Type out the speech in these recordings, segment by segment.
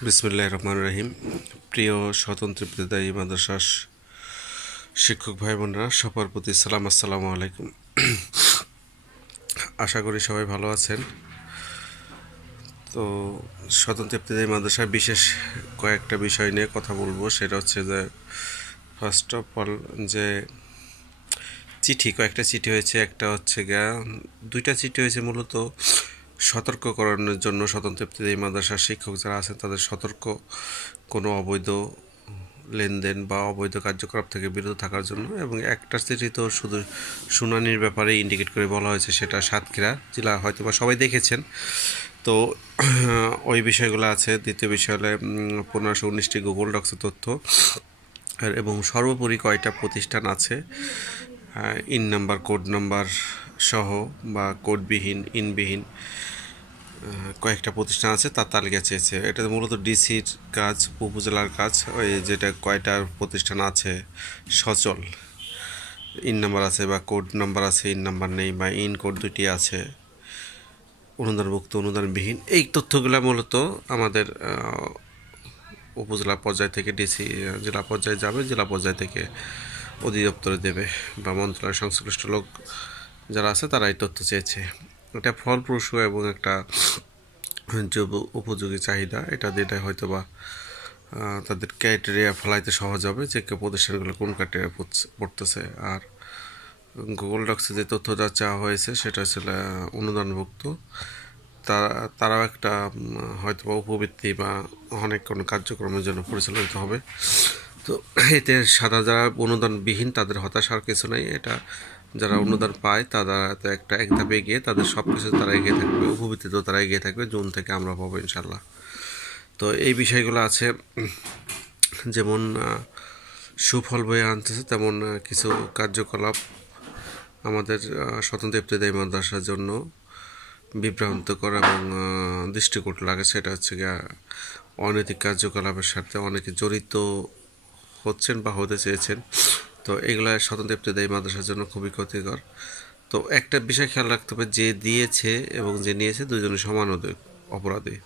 বিসমিল্লাহির রহমানির রহিম। প্রিয় স্বতন্ত্র বিদ্যাদায়ী মাদ্রাসার শিক্ষক ভাই বোনরা, সবার প্রতি সালাম, আসসালামু আলাইকুম। আশা করি সবাই ভালো আছেন। তো স্বতন্ত্র বিদ্যাদায়ী মাদ্রাসার বিশেষ কয়েকটা বিষয় নিয়ে কথা বলবো। সেটা হচ্ছে যে ফার্স্ট অফ অল যে কয়েকটা চিঠি হয়েছে। একটা হচ্ছে দুইটা চিঠি হয়েছে মূলত সতর্ক করানোর জন্য স্বতন্ত্র বিদ্যাদায়ী মাদ্রাসার শিক্ষক যারা আছেন তাদের সতর্ক কোনো অবৈধ লেনদেন বা অবৈধ কার্যকলাপ থেকে বিরত থাকার জন্য, এবং একটা চিঠি তো শুধু শুনানির ব্যাপারে ইন্ডিকেট করে বলা হয়েছে, সেটা সাতক্ষীরা জেলা, হয়তো বা সবাই দেখেছেন। তো ওই বিষয়গুলো আছে। দ্বিতীয় বিষয় হলে 1519টি গুগল ডক্সের তথ্য, এবং সর্বোপরি কয়টা প্রতিষ্ঠান আছে ইন নাম্বার, কোড নাম্বার সহ বা কোডবিহীন, ইনবিহীন কয়েকটা প্রতিষ্ঠান আছে তার তালিকা চেয়েছে। এটা মূলত ডিসির কাজ, উপজেলার কাজ। ওই যেটা কয়টার প্রতিষ্ঠান আছে সচল, ইন নাম্বার আছে বা কোড নাম্বার আছে, ইন নাম্বার নেই, বা ইন কোড দুটি আছে, অনুদানভুক্ত, অনুদানবিহীন, এই তথ্যগুলো মূলত আমাদের উপজেলা পর্যায় থেকে ডিসি জেলা পর্যায়ে যাবে, জেলা পর্যায় থেকে অধিদপ্তরে দেবে, বা মন্ত্রণালয়ের সংশ্লিষ্ট লোক যারা আছে তারা এই তথ্য চেয়েছে। এটা ফলপ্রসূ এবং একটা যে উপযোগী চাহিদা, এটা দিয়ে হয়তো বা তাদের ক্রাইটেরিয়া ফলাইতে সহজ হবে যে প্রতিষ্ঠানগুলো কোন ক্রাইটেরিয়া পড়তেছে। আর গুগল ডক্সে যে তথ্যটা চাওয়া হয়েছে সেটা ছিল অনুদানভুক্ত। তারাও একটা হয়তো বা উপবৃত্তি বা অনেক কোনো কার্যক্রমের জন্য পরিচালিত হবে। তো এতে সাদা যারা অনুদানবিহীন তাদের হতাশার কিছু নেই। এটা যারা অনুদান পায় তারা একটা এক ধাপে এগিয়ে, তাদের সব কিছু তারা এগিয়ে থাকবে, উপবৃত্তিতেও তারা এগিয়ে থাকবে। জুন থেকে আমরা পাবো ইনশাল্লাহ। তো এই বিষয়গুলো আছে, যেমন সুফল বয়ে আনতেছে, তেমন কিছু কার্যকলাপ আমাদের স্বতন্ত্র ইবতেদায়ী মাদ্রাসার জন্য বিভ্রান্তকর এবং দৃষ্টিকটু লাগে। সেটা হচ্ছে অনৈতিক কার্যকলাপের সাথে অনেকে জড়িত হচ্ছেন বা হতে চেয়েছেন। তো এগুলো স্বতন্ত্র ইবতেদায়ী মাদ্রাসার জন্য খুবই ক্ষতিকর। তো একটা বিষয় খেয়াল রাখতে হবে, যে দিয়েছে এবং যে নিয়েছে দুজনে সমান অপরাধী।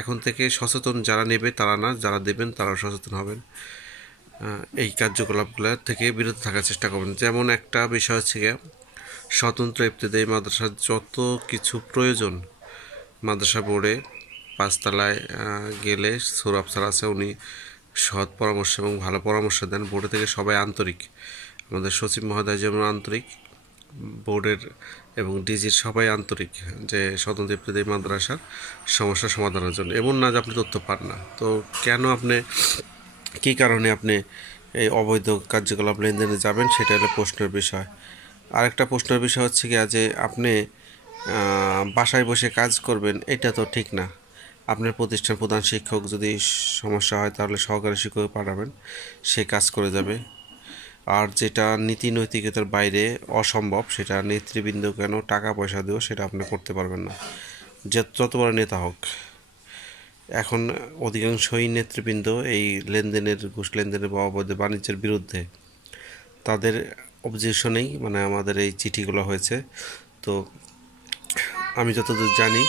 এখন থেকে সচেতন যারা নেবে তারা না, যারা দেবেন তারা সচেতন হবেন। এই কার্যকলাপগুলো থেকে বিরত থাকার চেষ্টা করবেন। যেমন একটা বিষয় হচ্ছে স্বতন্ত্র ইবতেদায়ী মাদ্রাসার যত কিছু প্রয়োজন, মাদ্রাসা বোর্ডে 5 তলায় গেলে সৌর আফসার আছে, উনি সৎ পরামর্শ এবং ভালো পরামর্শ দেন। বোর্ডে থেকে সবাই আন্তরিক, আমাদের সচিব মহোদয় যেমন আন্তরিক, বোর্ডের এবং ডিজির সবাই আন্তরিক যে স্বতন্ত্র ইবতেদায়ী মাদ্রাসার সমস্যা সমাধানের জন্য। এমন না যে আপনি তথ্য পান না। তো কেন আপনি, কী কারণে আপনি এই অবৈধ কার্যকলাপ লেনদেনে যাবেন, সেটা হলো প্রশ্নের বিষয়। আরেকটা প্রশ্নের বিষয় হচ্ছে যে আপনি বাসায় বসে কাজ করবেন, এটা তো ঠিক না। আপনার প্রতিষ্ঠান প্রধান শিক্ষক যদি সমস্যা হয় তাহলে সহকারী শিক্ষক পাঠাবেন, সে কাজ করে যাবে। আর যেটা নীতি নৈতিকতার বাইরে অসম্ভব, সেটা নেতৃবৃন্দ কেন টাকা পয়সা দিয়েও সেটা আপনি করতে পারবেন না, যত বড় নেতা হোক। এখন অধিকাংশই নেতৃবৃন্দ এই লেনদেনের, ঘুষ লেনদেনের বা অবৈধ বাণিজ্যের বিরুদ্ধে। তাদের অবজেকশনেই মানে আমাদের এই চিঠিগুলো হয়েছে। তো আমি যতদূর জানি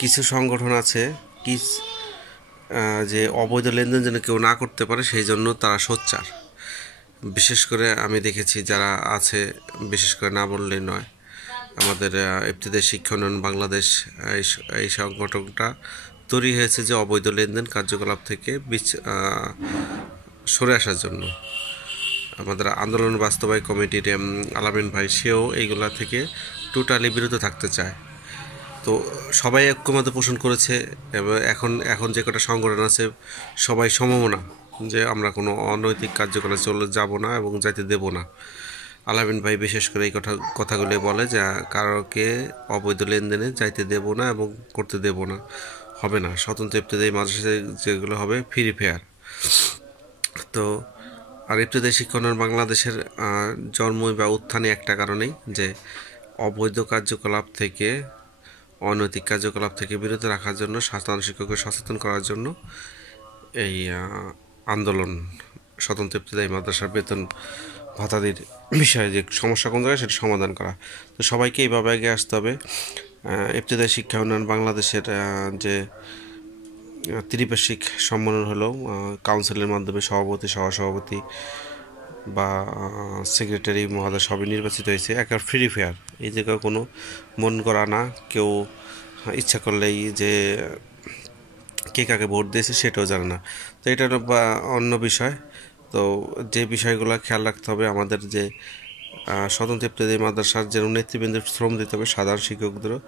কিছু সংগঠন আছে যে অবৈধ লেনদেন যেন কেউ না করতে পারে, সেই জন্য তারা সোচ্চার। বিশেষ করে আমি দেখেছি যারা আছে, বিশেষ করে না বললেই নয়, আমাদের ইবতেদায়ী শিক্ষা উন্নয়ন বাংলাদেশ, এই সংগঠনটা তৈরি হয়েছে যে অবৈধ লেনদেন কার্যকলাপ থেকে সরে আসার জন্য। আমাদের আন্দোলন বাস্তবায়ন কমিটির আলামিন ভাই, সেও এইগুলা থেকে টোটালি বিরত থাকতে চায়। তো সবাই ঐক্যমত পোষণ করেছে, এবং এখন যে কটা সংগঠন আছে সবাই সমমনা যে আমরা কোনো অনৈতিক কার্যকলাপে চলে যাব না এবং যাইতে দেব না। আলামিন ভাই বিশেষ করে এই কথাগুলি বলে যে কারোকে অবৈধ লেনদেনে যাইতে দেব না এবং করতে দেব না, হবে না। স্বতন্ত্র ইবতেদায়ী মাদ্রাসায় যেগুলো হবে ফ্রি ফেয়ার। তো আর ইবতেদায়ী শিক্ষা উন্নয়ন বাংলাদেশের জন্মই বা উত্থানে একটা কারণেই, যে অবৈধ কার্যকলাপ থেকে, অনৈতিক কার্যকলাপ থেকে বিরত রাখার জন্য, সাধারণ শিক্ষককে সচেতন করার জন্য এই আন্দোলন। স্বতন্ত্র ইবতেদায়ী মাদ্রাসার বেতন ভাতাদির বিষয়ে যে সমস্যা কোন জায়গায় সেটা সমাধান করা। তো সবাইকে এইভাবে এগিয়ে আসতে হবে। ইবতেদায়ী শিক্ষা উন্নয়ন বাংলাদেশের যে ত্রিপাক্ষিক সম্মেলন হলো, কাউন্সিলের মাধ্যমে সভাপতি, সহসভাপতি বা সেক্রেটারি মহোদয় সবই নির্বাচিত হয়েছে। একটা ফ্রি ফেয়ার, এই জায়গায় কোনো মন করা না, কেউ ইচ্ছা করলেই যে কে কাকে ভোট দিয়েছে সেটাও জানে না। তো এটা অন্য বিষয়। তো যে বিষয়গুলো খেয়াল রাখতে হবে, আমাদের যে স্বতন্ত্র ইফতেদায়ী মাদ্রাসার যে নেতৃবৃন্দের শ্রম দিতে হবে, সাধারণ শিক্ষকদেরও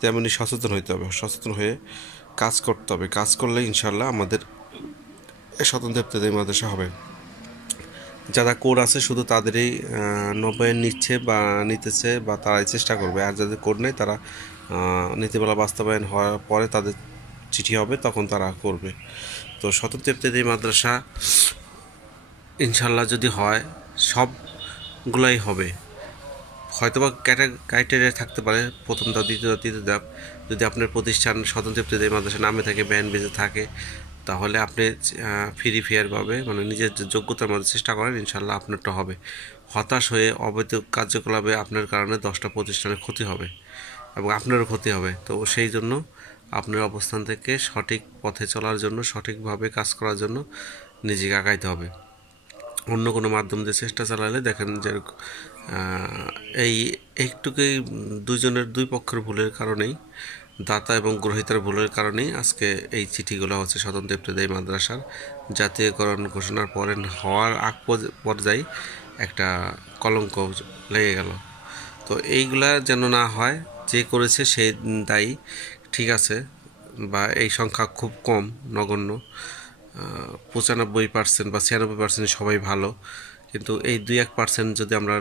তেমনি সচেতন হইতে হবে, সচেতন হয়ে কাজ করতে হবে। কাজ করলে ইনশাল্লাহ আমাদের স্বতন্ত্র ইফতেদায়ী মাদ্রাসা হবে। যারা কোড আছে শুধু তাদেরই নবায়ন নিচ্ছে বা নিতেছে বা তারাই চেষ্টা করবে, আর যাদের কোড নেই তারা নীতিমালা বাস্তবায়ন হওয়ার পরে তাদের চিঠি হবে, তখন তারা করবে। তো স্বতন্ত্র ইফতেদায়ী মাদ্রাসা ইনশাল্লাহ যদি হয় সবগুলাই হবে। হয়তোবা ক্রাইটেরিয়া থাকতে পারে, প্রথম ধাপ, দ্বিতীয় ধাপ, তৃতীয় ধাপ। যদি আপনার প্রতিষ্ঠান স্বতন্ত্র ইফতেদায়ী মাদ্রাসা নামে থাকে, ব্যান বেজে থাকে, তাহলে আপনি ফ্রি ফেয়ারভাবে মানে নিজের যোগ্যতার মধ্যে চেষ্টা করেন, ইনশাল্লাহ আপনারটা হবে। হতাশ হয়ে অবৈধ কার্যকলাপে আপনার কারণে 10টা প্রতিষ্ঠানের ক্ষতি হবে এবং আপনারও ক্ষতি হবে। তো সেই জন্য আপনার অবস্থান থেকে সঠিক পথে চলার জন্য, সঠিকভাবে কাজ করার জন্য নিজেকে আগাইতে হবে। অন্য কোনো মাধ্যম দিয়ে চেষ্টা চালালে দেখেন যে এই একটুকুই দুই পক্ষের ভুলের কারণেই, দাতা এবং গ্রহীতার ভুলের কারণেই আজকে এই চিঠিগুলো হচ্ছে স্বতন্ত্র ইফতেদায়ী মাদ্রাসার জাতীয়করণ ঘোষণার পরে হওয়ার আগ পর্যায়ে একটা কলঙ্ক লেগে গেল। তো এইগুলা যেন না হয়, যে করেছে সে দায়ী, ঠিক আছে, বা এই সংখ্যা খুব কম, নগণ্য, 95% বা 96% সবাই ভালো, কিন্তু এই 2-1% যদি আমরা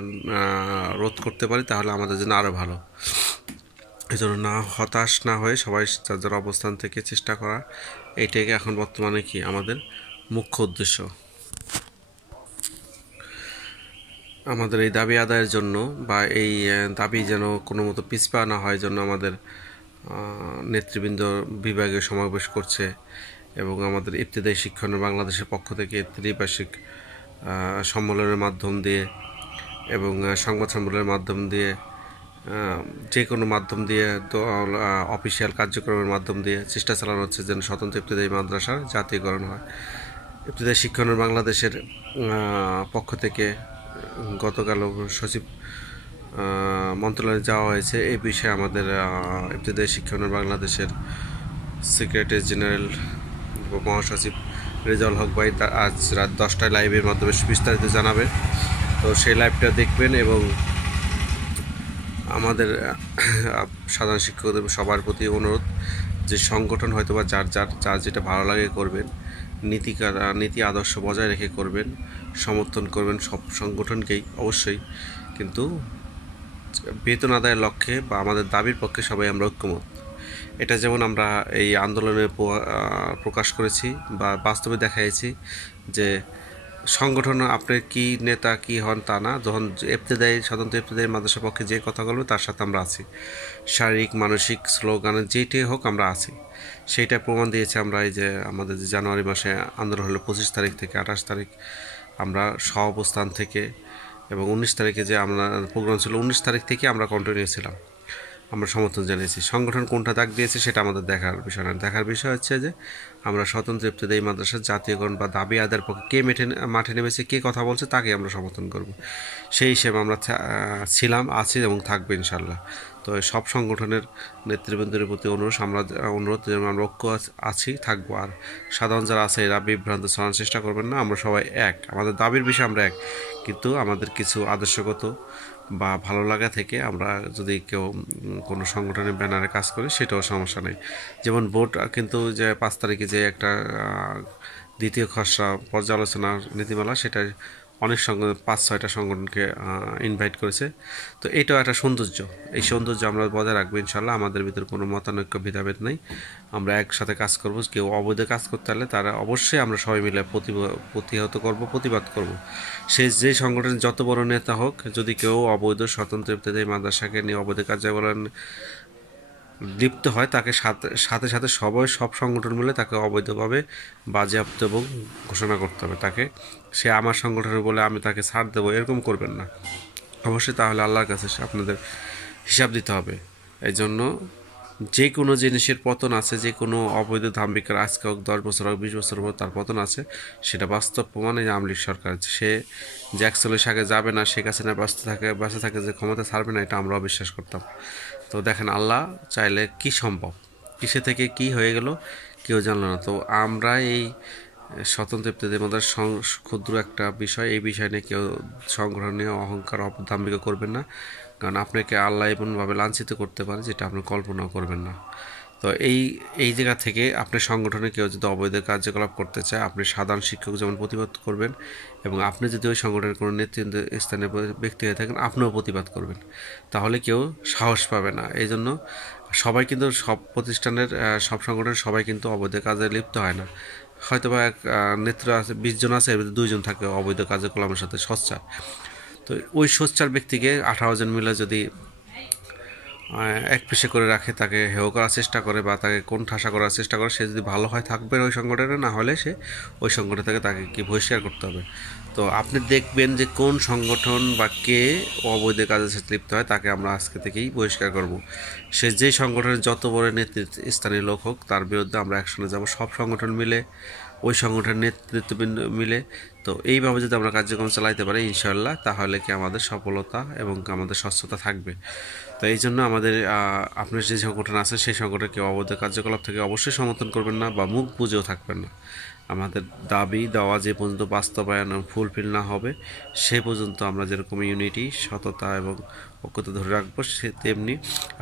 রোধ করতে পারি তাহলে আমাদের জন্য আরও ভালো। এই জন্য হতাশ না হয়ে সবাই যার যার অবস্থান থেকে চেষ্টা করা, এইটাকে এখন বর্তমানে কি আমাদের মুখ্য উদ্দেশ্য। আমাদের এই দাবি আদায়ের জন্য বা এই দাবি যেন কোনো মতো পিছপা না হয় জন্য আমাদের নেতৃবৃন্দ বিভাগে সমাবেশ করছে এবং আমাদের ইফতেদায়ী শিক্ষণ বাংলাদেশের পক্ষ থেকে ত্রিপাক্ষিক সম্মেলনের মাধ্যম দিয়ে এবং সংবাদ সম্মেলনের মাধ্যম দিয়ে, যে কোনো মাধ্যম দিয়ে, অফিসিয়াল কার্যক্রমের মাধ্যম দিয়ে চেষ্টা চালানো হচ্ছে যেন স্বতন্ত্র ইফতেদায়ী মাদ্রাসার জাতীয়করণ হয়। ইফতেদায়ী শিক্ষণ বাংলাদেশের পক্ষ থেকে গতকাল সচিব মন্ত্রণালয়ে যাওয়া হয়েছে। এই বিষয়ে আমাদের ইফতেদায়ী শিক্ষণ বাংলাদেশের সেক্রেটারি জেনারেল মহাসচিব রেজাউল হক ভাই আজ রাত 10টায় লাইভের মাধ্যমে বিস্তারিত জানাবেন। তো সেই লাইভটা দেখবেন এবং আমাদের সাধারণ শিক্ষকদের সবার প্রতি অনুরোধ যে সংগঠন হয়তোবা যার যেটা ভালো লাগে করবেন, নীতি আদর্শ বজায় রেখে করবেন, সমর্থন করবেন সব সংগঠনকেই অবশ্যই, কিন্তু বেতন আদায়ের লক্ষ্যে বা আমাদের দাবির পক্ষে সবাই আমরা ঐক্যমত। এটা যেমন আমরা এই আন্দোলনে প্রকাশ করেছি বা বাস্তবে দেখাইছি যে সংগঠন আপনার কি নেতা কি হন তা না, যখন স্বতন্ত্র ইফতেদায়ী মাদ্রাসার পক্ষে যে কথা বলবে তার সাথে আমরা আছি, শারীরিক মানসিক স্লোগানে যেটাই হোক আমরা আছি। সেইটা প্রমাণ দিয়েছে আমরা এই যে আমাদের যে জানুয়ারি মাসে আন্দোলন হলো 25 তারিখ থেকে 28 তারিখ আমরা অবস্থান থেকে, এবং 19 তারিখে যে আমরা প্রোগ্রাম ছিল 19 তারিখ থেকে আমরা কন্টিনিউ ছিলাম, আমরা সমর্থন জানিয়েছি। সংগঠন কোনটা দাগ দিয়েছে সেটা আমাদের দেখার বিষয় না, দেখার বিষয় হচ্ছে যে আমরা স্বতন্ত্র ইফতেদায়ী মাদ্রাসার জাতীয়করণ বা দাবি আদায়ের পক্ষে কে মাঠে নেমেছে, কে কথা বলছে তাকে আমরা সমর্থন করব। সেই হিসেবে আমরা ছিলাম, আছি এবং থাকবো ইনশাল্লাহ। তো সব সংগঠনের নেতৃবৃন্দের প্রতি অনুরোধ যেন আমরা ঐক্য আছি, থাকবো। আর সাধারণ যারা আছে এরা বিভ্রান্ত ছড়ানোর চেষ্টা করবেন না, আমরা সবাই এক, আমাদের দাবির বিষয়ে আমরা এক, কিন্তু আমাদের কিছু আদর্শগত বা ভালো লাগা থেকে আমরা যদি কেউ কোনো সংগঠনের ব্যানারে কাজ করি সেটাও সমস্যা নেই। যেমন ভোট কিন্তু যে 5 তারিখে যে একটা দ্বিতীয় খসড়া পর্যালোচনা নীতিমালা, সেটা অনেক 5-6টা সংগঠনকে ইনভাইট করেছে। তো এটাও একটা সৌন্দর্য, এই সৌন্দর্য আমরা বজায় রাখবো ইনশাল্লাহ। আমাদের ভিতরে কোনো মতানৈক্য ভেদাভেদ নেই, আমরা একসাথে কাজ করব। কেউ অবৈধ কাজ করতে হলে তারা অবশ্যই আমরা সবাই মিলে প্রতিহত করব, প্রতিবাদ করব। সে যে সংগঠনের যত বড় নেতা হোক, যদি কেউ অবৈধ স্বতন্ত্র ইফতেদায়ী মাদ্রাসাকে নিয়ে অবৈধ কার্যকলাপ লিপ্ত হয়, তাকে সাথে সাথে সব সংগঠন মিলে তাকে অবৈধভাবে বাজেয়াপ্ত এবং ঘোষণা করতে হবে। তাকে সে আমার সংগঠনের বলে আমি তাকে ছাড় দেবো এরকম করবেন না অবশ্যই, তাহলে আল্লাহর কাছে আপনাদের হিসাব দিতে হবে। এই জন্য যে কোনো জিনিসের পতন আছে, যে কোনো অবৈধ ধাম্বিকের আজকে হোক 10 বছর হোক 20 বছর হোক তার পতন আছে, সেটা বাস্তব প্রমাণে যে আওয়ামী লীগ সরকার সে যে 41 আগে যাবে না, শেখ হাসিনা বাঁচতে থাকে যে ক্ষমতা ছাড়বে না, এটা আমরাও বিশ্বাস করতাম। তো দেখেন আল্লাহ চাইলে কি সম্ভব, কিসে থেকে কি হয়ে গেল কেউ জানলো না। তো আমরা এই স্বতন্ত্র ইফতেদের মধ্যে ক্ষুদ্র একটা বিষয়, এই বিষয় নিয়ে কেউ সংগ্রহণীয় অহংকার দাম্ভিকা করবেন না, কারণ আপনাকে আল্লাহ এমনভাবে লাঞ্ছিত করতে পারে যেটা আপনি কল্পনাও করবেন না। তো এই জায়গা থেকে আপনার সংগঠনে কেউ যদি অবৈধ কার্যকলাপ করতে চায়, আপনি সাধারণ শিক্ষক যেমন প্রতিবাদ করবেন, এবং আপনি যদি ওই সংগঠনের কোনো নেতৃত্ব স্থানীয় ব্যক্তি হয়ে থাকেন আপনিও প্রতিবাদ করবেন, তাহলে কেউ সাহস পাবে না। এই জন্য সবাই কিন্তু সব প্রতিষ্ঠানের সব সংগঠনের সবাই কিন্তু অবৈধ কাজে লিপ্ত হয় না। হয়তো বা এক নেত্র আছে 20 জন আছে, এর ভিতরে 2 জন থাকে অবৈধ কার্যকলাপের সাথে সোচ্চার। তো ওই সোচ্চার ব্যক্তিকে 18 জন মিলে যদি এক পেশে করে রাখে, তাকে হেয় করার চেষ্টা করে বা তাকে কোন ঠাসা করার চেষ্টা করে, সে যদি ভালো হয় থাকবে ওই সংগঠনে, না হলে সে ওই সংগঠন থেকে তাকে কি বহিষ্কার করতে হবে। তো আপনি দেখবেন যে কোন সংগঠন বা কে অবৈধ কাজে লিপ্ত হয়, তাকে আমরা আজকে থেকেই বহিষ্কার করব। সে যেই সংগঠনের যত বড় নেতৃত্ব স্থানীয় লোক হোক, তার বিরুদ্ধে আমরা অ্যাকশনে যাব, সব সংগঠন মিলে, ওই সংগঠনের নেতৃত্ববৃন্দ মিলে। তো এইভাবে যদি আমরা কার্যক্রম চালাইতে পারি ইনশাআল্লাহ, তাহলে কি আমাদের সফলতা এবং আমাদের স্বচ্ছতা থাকবে। তো এই জন্য আমাদের আপনার যে সংগঠন আছে সেই সংগঠনকে অবৈধ কার্যকলাপ থেকে অবশ্যই সমর্থন করবেন না বা মুখ বুঝেও থাকবেন না। আমাদের দাবি দেওয়া যে পর্যন্ত বাস্তবায়ন ফুলফিল না হবে সে পর্যন্ত আমরা যেরকম ইউনিটি, সততা এবং ঐক্যতা ধরে রাখবো, সে তেমনি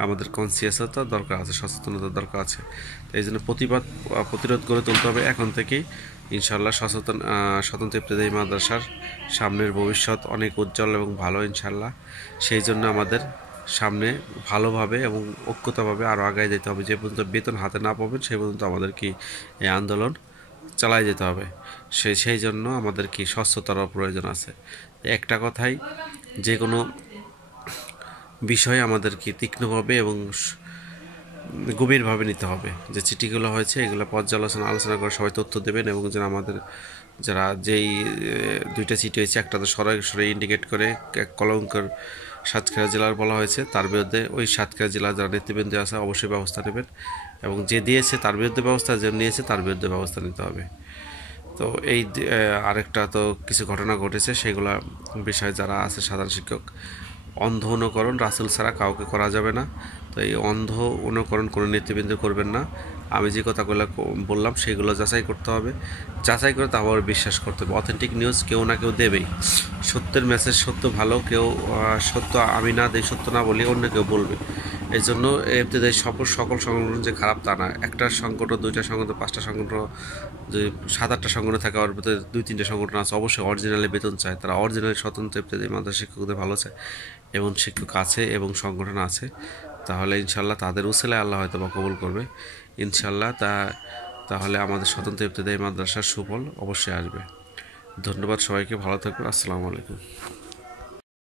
আমাদের কনসিয়াসতা দরকার আছে, সচেতনতার দরকার আছে। তো এই জন্য প্রতিরোধ গড়ে তুলতে হবে এখন থেকেই ইনশাআল্লাহ। স্বতন্ত্র ইফতেদায়ী মাদ্রাসার সামনের ভবিষ্যৎ অনেক উজ্জ্বল এবং ভালো ইনশাআল্লাহ। সেই জন্য আমাদের সামনে ভালোভাবে এবং ঐক্যতাভাবে আরও আগায় যেতে হবে। যে পর্যন্ত বেতন হাতে না পাবেন সেই পর্যন্ত আমাদের কি এই আন্দোলন চালাই যেতে হবে। সেই জন্য আমাদের কি স্বচ্ছতারও প্রয়োজন আছে। একটা কথাই, যে কোনো বিষয় আমাদের কি তীক্ষ্ণভাবে এবং গভীরভাবে নিতে হবে। যে চিঠিগুলো হয়েছে এগুলো আলোচনা করে সবাই তথ্য দেবেন, এবং যেন আমাদের যারা যেই 2টা চিঠি হয়েছে, একটা তো সরাসরি ইন্ডিকেট করে কলঙ্কের সাতক্ষীরা জেলার বলা হয়েছে, তার বিরুদ্ধে ওই সাতক্ষীরা জেলার যারা নেতৃবৃন্দ আছে অবশ্যই ব্যবস্থা নেবেন, এবং যে দিয়েছে তার বিরুদ্ধে ব্যবস্থা, যে নিয়েছে তার বিরুদ্ধে ব্যবস্থা নিতে হবে। তো এই আরেকটা তো কিছু ঘটনা ঘটেছে, সেগুলো বিষয়ে যারা আছে সাধারণ শিক্ষক, অন্ধ অনুকরণ রাসূল ছাড়া কাউকে করা যাবে না। তো এই অন্ধ অনুকরণ কোনো নেতৃবৃন্দ করবেন না। আমি যে কথাগুলো বললাম সেগুলো যাচাই করতে হবে, যাচাই করে তারপর বিশ্বাস করতে হবে। অথেন্টিক নিউজ কেউ না কেউ দেবেই। সত্যের মেসেজ সত্য ভালো, কেউ সত্য আমি না দেই, সত্য না বলি অন্য কেউ বলবে। এই জন্য এফতেদায়ী সকল সংগঠন যে খারাপ তা না। একটা সংগঠন, 2টা সংগঠন, 5টা সংগঠন, যদি 7-8টা সংগঠন থাকে, ওর ভিতরে 2-3টে সংগঠন আছে অবশ্যই অরিজিনালি বেতন চায়, তারা অরিজিনালি স্বতন্ত্র ইফতেদায়ী মাদ্রাসা শিক্ষকদের ভালো চায়, এবং শিক্ষক আছে এবং সংগঠন আছে, তাহলে ইনশাল্লাহ তাদের উসিলায় আল্লাহ হয়তো বা কবুল করবে ইনশাল্লাহ। তাহলে আমাদের স্বতন্ত্র ইফতেদায়ী মাদ্রাসার সুফল অবশ্যই আসবে। ধন্যবাদ সবাইকে, ভালো থাকবেন, আসসালামু আলাইকুম।